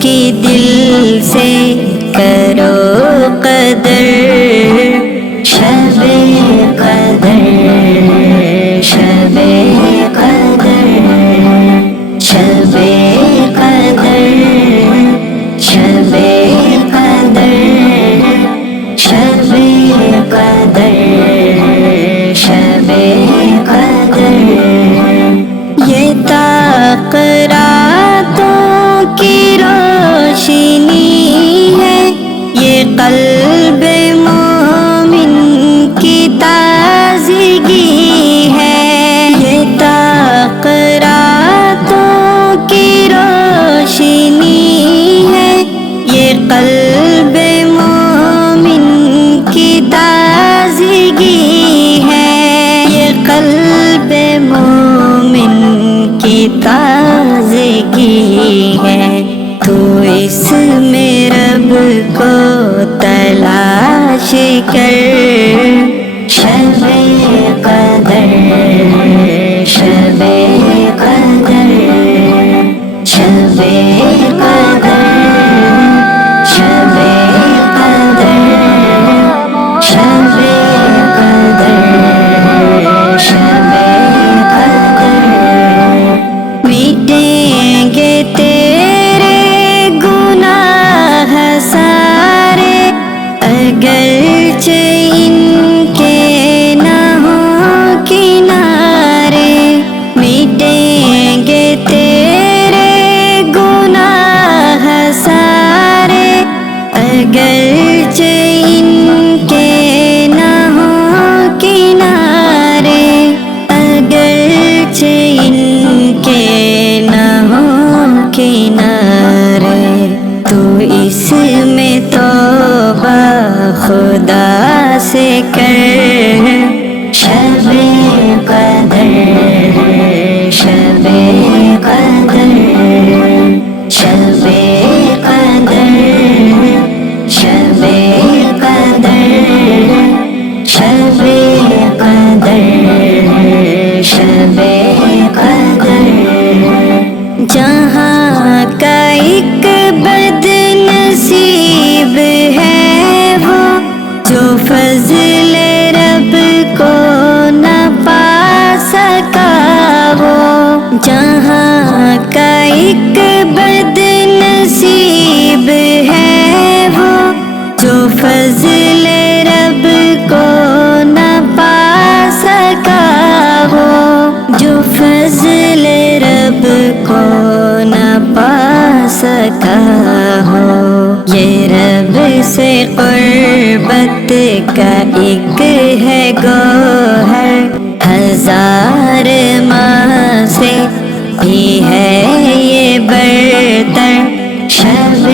کی دل سے کرو قدر، شب قدر، شب قدر، شب قدر، شب قدر، شب قدر، شب قدر، یہ طاق راتوں کی روشنی ہے، یہ قلب مومن کی تازگی ہے، یہ طاق راتوں کی روشنی ہے، یہ قلب مومن کی تازگی ہے، یہ قلب مومن کی تازگی ہے، تو اس میں رب کو تلاش کر، شب قدر، شب قدر، شب قدر، شب قدر، شب قدر، شب قدر، مٹیں گے تیرے گناہ سارے، اگرچہ ان کے نہ ہوں کنارے، مٹیں گے تیرے گناہ سارے، اگرچہ ان کے نہ ہوں کنارے، اگرچہ ان کے نہ ہوں کنارے، تو اس میں توبہ خدا سے کر، شب قدر، شب قدر، شب قدر، شب قدر، شب قدر، شب قدر، جہاں کا ایک بد نصیب ہے وہ، جو فضل رب کو نہ پا سکا وہ، جہاں کا ایک بد نصیب ہے وہ، جو فضل رب کو نہ پا سکا وہ، جو فضل رب کو نہ پا سکا ہو، یہ رب سے قربت کا ایک ہے گوہر، ہزار ماہ سے بھی ہے یہ برتر، شب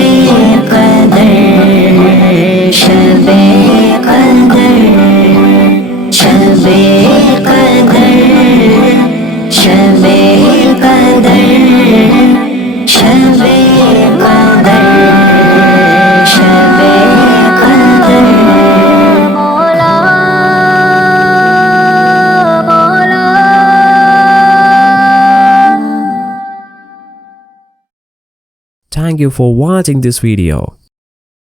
قدر، شب قدر، شب قدر، شب قدر، شب قدر، شب قدر، مولا مولا۔ Thank you for watching this video.